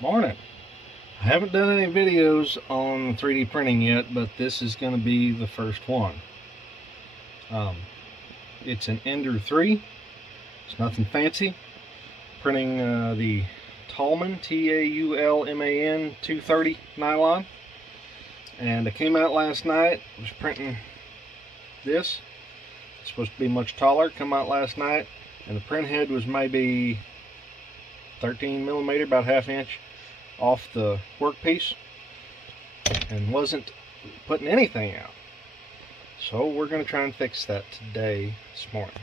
Morning. I haven't done any videos on 3D printing yet, but this is going to be the first one. It's an Ender 3. It's nothing fancy. Printing the Taulman, T-A-U-L-M-A-N 230 nylon. And I came out last night. I was printing this. It's supposed to be much taller. Come out last night, and the print head was maybe 13 millimeter, about ½ inch off the workpiece, and wasn't putting anything out. So we're going to try and fix that today, this morning.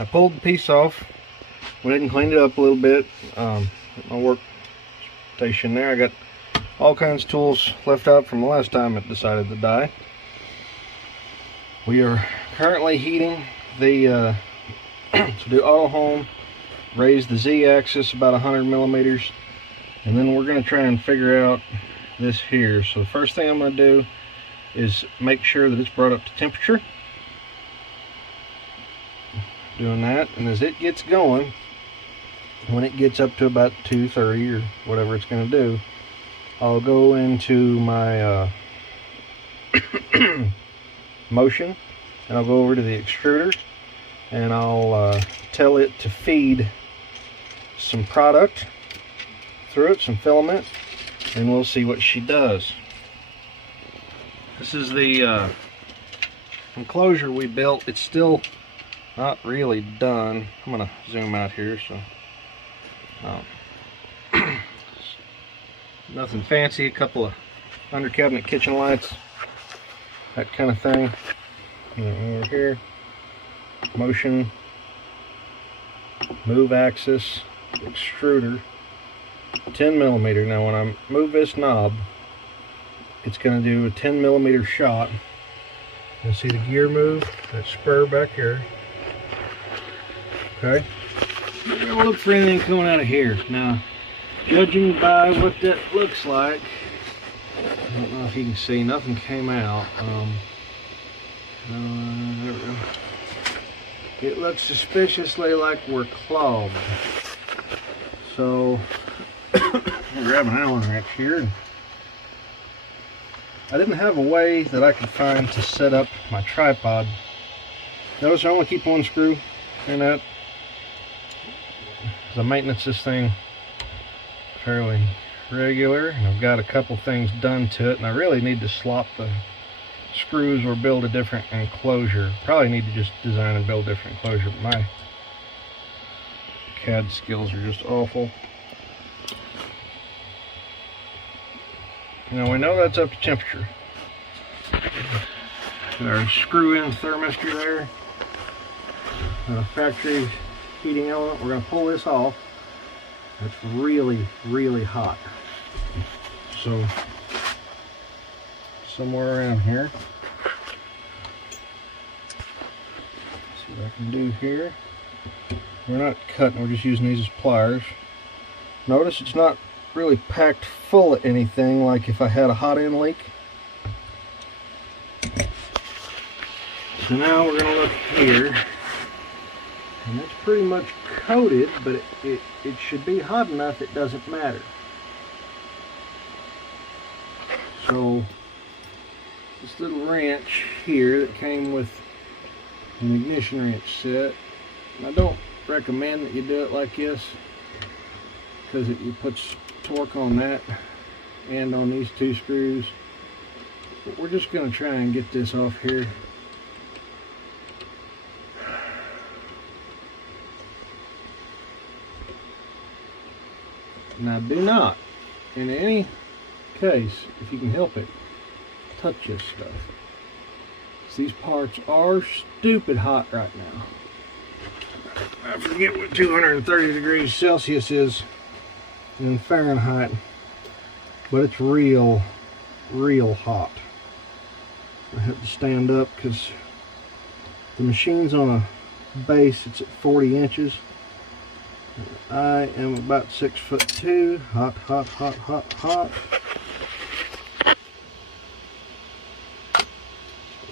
I pulled the piece off, went ahead and cleaned it up a little bit. At my workstation there, I got all kinds of tools left out from the last time it decided to die. We are currently heating the to do auto home. Raise the Z-axis about 100 millimeters, and then we're going to try and figure out this here. So the first thing I'm going to do is make sure that it's brought up to temperature. Doing that, and as it gets going, when it gets up to about 230 or whatever it's going to do, I'll go into my motion, and I'll go over to the extruder, and I'll tell it to feed some product through it, some filament, and we'll see what she does. This is the enclosure we built. It's still not really done. I'm gonna zoom out here, so nothing fancy. A couple of under cabinet kitchen lights, that kind of thing. Over here, motion, move axis, extruder, 10 millimeter. Now when I move this knob, it's going to do a 10 millimeter shot. You'll see the gear move, that spur back here. Okay, we're going to look for anything coming out of here. Now, judging by what that looks like, I don't know if you can see, nothing came out. There we go. It looks suspiciously like we're clogged. So, I'll grab an Allen wrench here. I didn't have a way that I could find to set up my tripod. Notice I only keep one screw in that, because I maintenance this thing fairly regular, and I've got a couple things done to it, and I really need to slop the screws or build a different enclosure. Probably need to just design and build a different enclosure, but my CAD skills are just awful. Now we know that's up to temperature. Got our screw-in thermistor there. Factory heating element. We're going to pull this off. It's really, really hot. So somewhere around here. See what I can do here. We're not cutting, we're just using these as pliers. Notice it's not really packed full of anything like if I had a hot end leak. So now we're going to look here, and it's pretty much coated, but it should be hot enough it doesn't matter. So this little wrench here that came with an ignition wrench set, and I don't recommend that you do it like this, because it puts torque on that and on these two screws. But we're just going to try and get this off here. Now do not, in any case, if you can help it, touch this stuff. These parts are stupid hot right now. I forget what 230 degrees Celsius is in Fahrenheit, but it's real hot. I have to stand up because the machine's on a base. It's at 40 inches. I am about 6'2". Hot, hot, hot, hot, hot.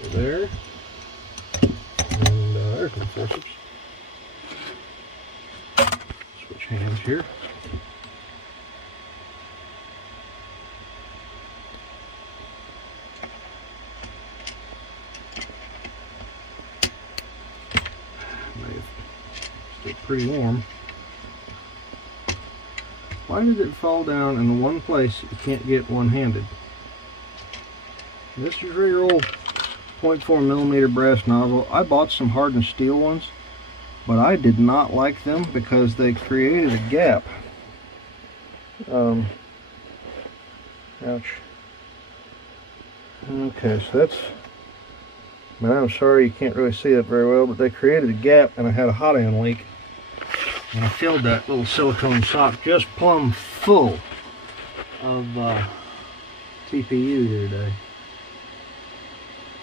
So there. And there's my forceps. Switch hands here. Still pretty warm. Why did it fall down in the one place you can't get one-handed? This is your old 0.4mm brass nozzle. I bought some hardened steel ones, but I did not like them because they created a gap. Ouch. Okay, so that's, man, I'm sorry you can't really see that very well, but they created a gap and I had a hot end leak. And I filled that little silicone sock just plumb full of TPU here today.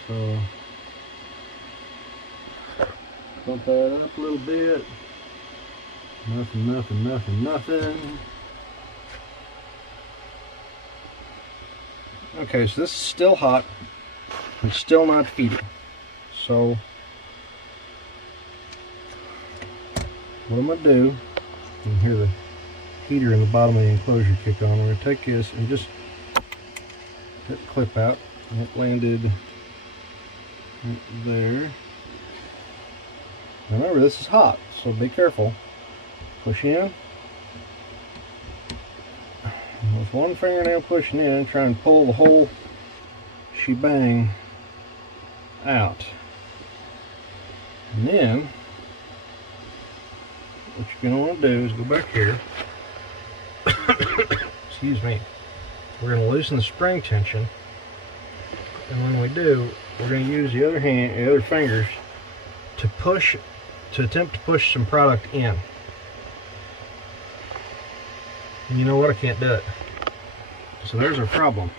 So, bump that up a little bit. Nothing, nothing, nothing, nothing. Okay, so this is still hot. It's still not feeding. So, what I'm going to do, you can hear the heater in the bottom of the enclosure kick on. I'm going to take this and just get the clip out. And it landed right there. Remember, this is hot, so be careful. Push in. And with one fingernail pushing in, try and pull the whole shebang out. And then, what you're going to want to do is go back here. Excuse me. We're going to loosen the spring tension. And when we do, we're going to use the other hand, the other fingers, to attempt to push some product in. And you know what? I can't do it. So there's our problem.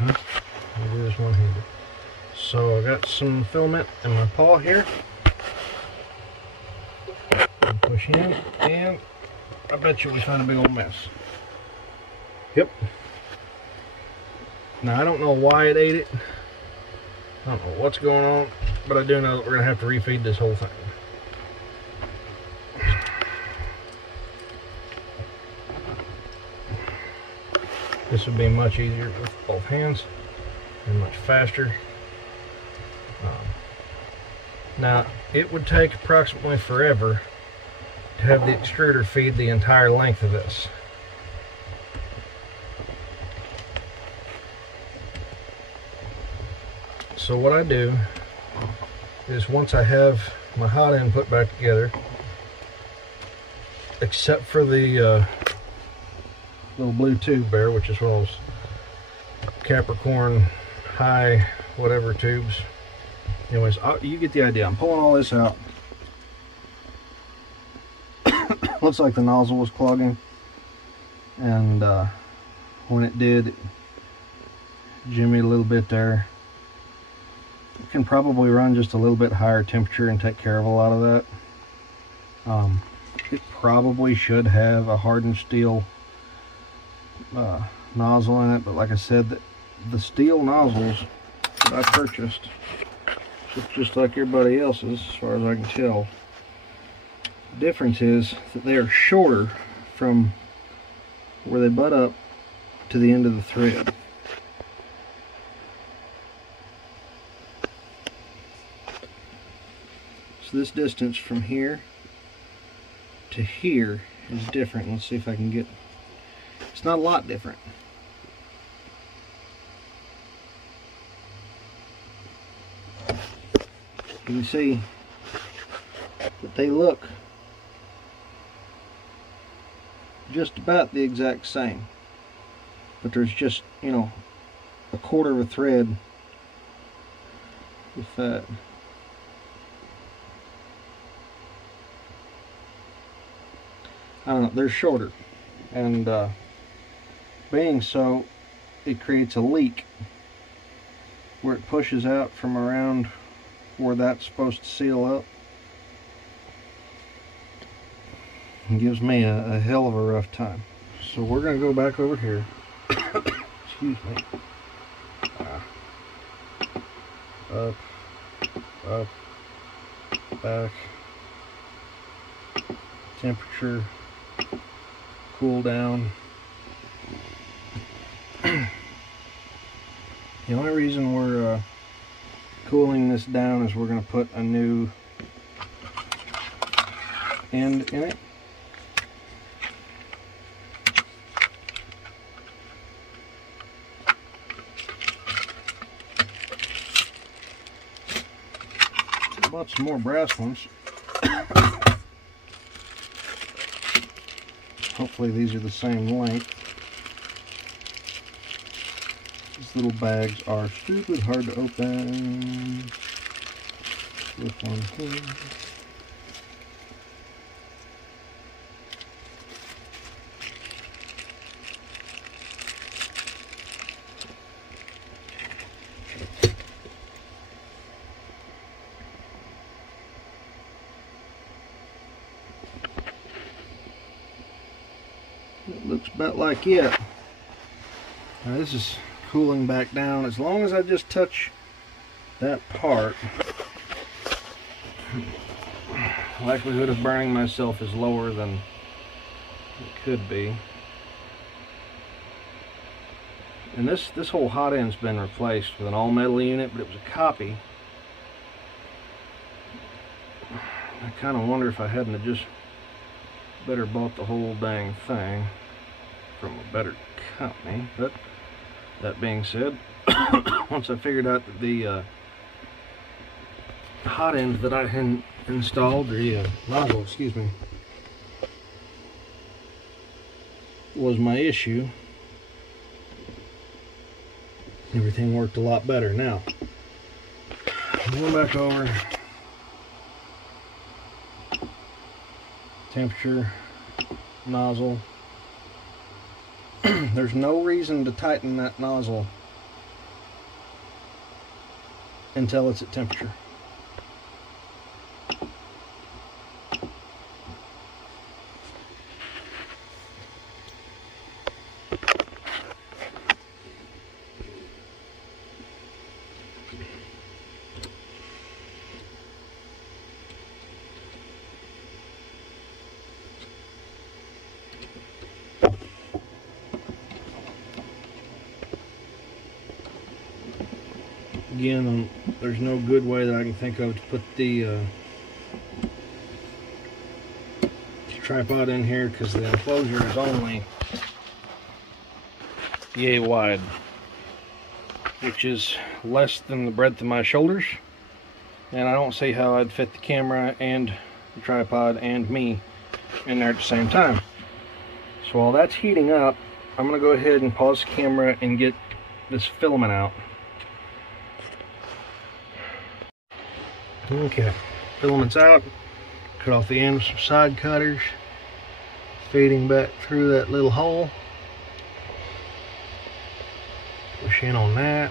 I'll do this one-handed. So I got some filament in my paw here. Push in, and I bet you we found a big old mess. Yep. Now I don't know why it ate it. I don't know what's going on, but I do know that we're going to have to refeed this whole thing. This would be much easier with both hands and much faster. Now, it would take approximately forever to have the extruder feed the entire length of this. So what I do is, once I have my hot end put back together, except for the little blue tube there, which is one of those Capricorn high whatever tubes. Anyways, you get the idea. I'm pulling all this out. Looks like the nozzle was clogging, and when it did, it jimmied a little bit there. It can probably run just a little bit higher temperature and take care of a lot of that. It probably should have a hardened steel nozzle in it, but like I said, the steel nozzles that I purchased look just like everybody else's as far as I can tell. The difference is that they are shorter from where they butt up to the end of the thread. So this distance from here to here is different. Let's see if I can get, it's not a lot different. You can see that they look just about the exact same, but there's just, you know, a quarter of a thread with that. I don't know, they're shorter, and being so, it creates a leak where it pushes out from around where that's supposed to seal up, and gives me a hell of a rough time. So we're going to go back over here. Excuse me. Up, up, back, temperature, cool down. The only reason we're cooling this down is we're going to put a new end in it. I bought some more brass ones. Hopefully these are the same length. These little bags are stupid hard to open. This one here. It looks about like it. Now this is cooling back down. As long as I just touch that part, the likelihood of burning myself is lower than it could be. And this whole hot end's been replaced with an all-metal unit, but it was a copy. I kind of wonder if I hadn't have just better bought the whole dang thing from a better company. But that being said, once I figured out that the hot end that I had installed, the nozzle, excuse me, was my issue, everything worked a lot better. Now, going back over, temperature, nozzle. There's no reason to tighten that nozzle until it's at temperature. Again, there's no good way that I can think of to put the tripod in here, because the enclosure is only yay wide, which is less than the breadth of my shoulders, and I don't see how I'd fit the camera and the tripod and me in there at the same time. So while that's heating up, I'm going to go ahead and pause the camera and get this filament out. Okay, filament's out. Cut off the end with some side cutters, feeding back through that little hole. Push in on that.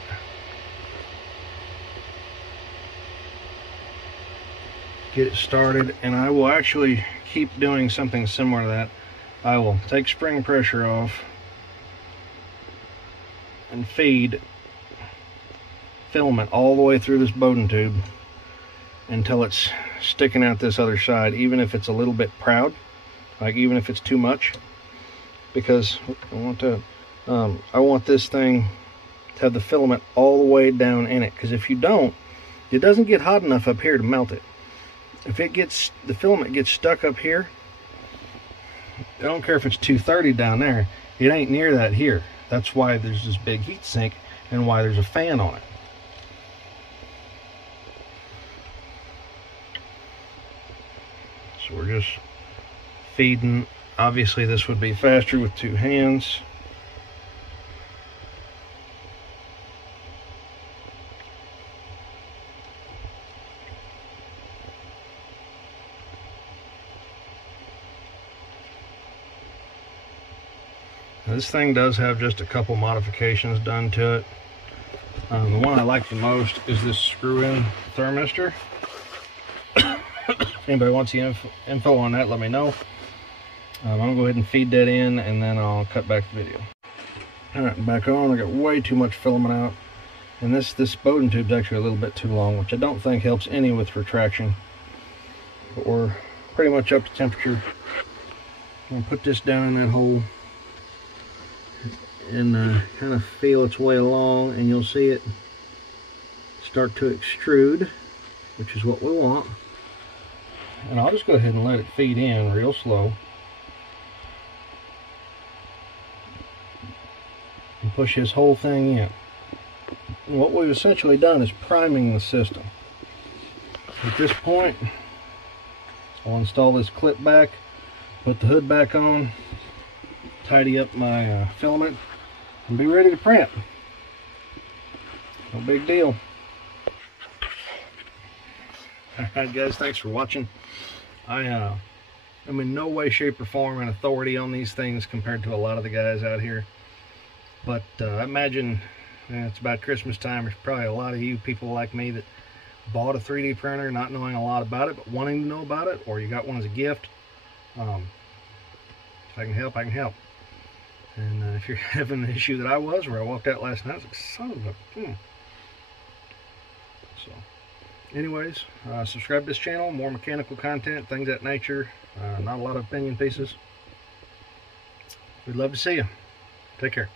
Get it started, and I will actually keep doing something similar to that. I will take spring pressure off and feed filament all the way through this Bowden tube until it's sticking out this other side, even if it's a little bit proud, like even if it's too much, because I want this thing to have the filament all the way down in it, because if you don't, it doesn't get hot enough up here to melt it. If the filament gets stuck up here, I don't care if it's 230 down there, it ain't near that here. That's why there's this big heat sink and why there's a fan on it. So we're just feeding. Obviously this would be faster with two hands. Now this thing does have just a couple modifications done to it. The one I like the most is this screw-in thermistor. If anybody wants the info on that, let me know. I'm gonna go ahead and feed that in, and then I'll cut back the video. All right, back on. I got way too much filament out, and this Bowden tube is actually a little bit too long, which I don't think helps any with retraction. But we're pretty much up to temperature. I'm gonna put this down in that hole and kind of feel its way along, and you'll see it start to extrude, which is what we want. And I'll just go ahead and let it feed in real slow. And push this whole thing in. And what we've essentially done is priming the system. At this point, I'll install this clip back, put the hood back on, tidy up my filament, and be ready to print. No big deal. Alright guys, thanks for watching. I'm in no way, shape, or form an authority on these things compared to a lot of the guys out here. But I imagine it's about Christmas time. There's probably a lot of you people like me that bought a 3D printer not knowing a lot about it, but wanting to know about it, or you got one as a gift. If I can help, I can help. And if you're having the issue that I was, where I walked out last night, I was like, son of a... So, anyways, subscribe to this channel, more mechanical content, things of that nature, not a lot of opinion pieces. We'd love to see you. Take care.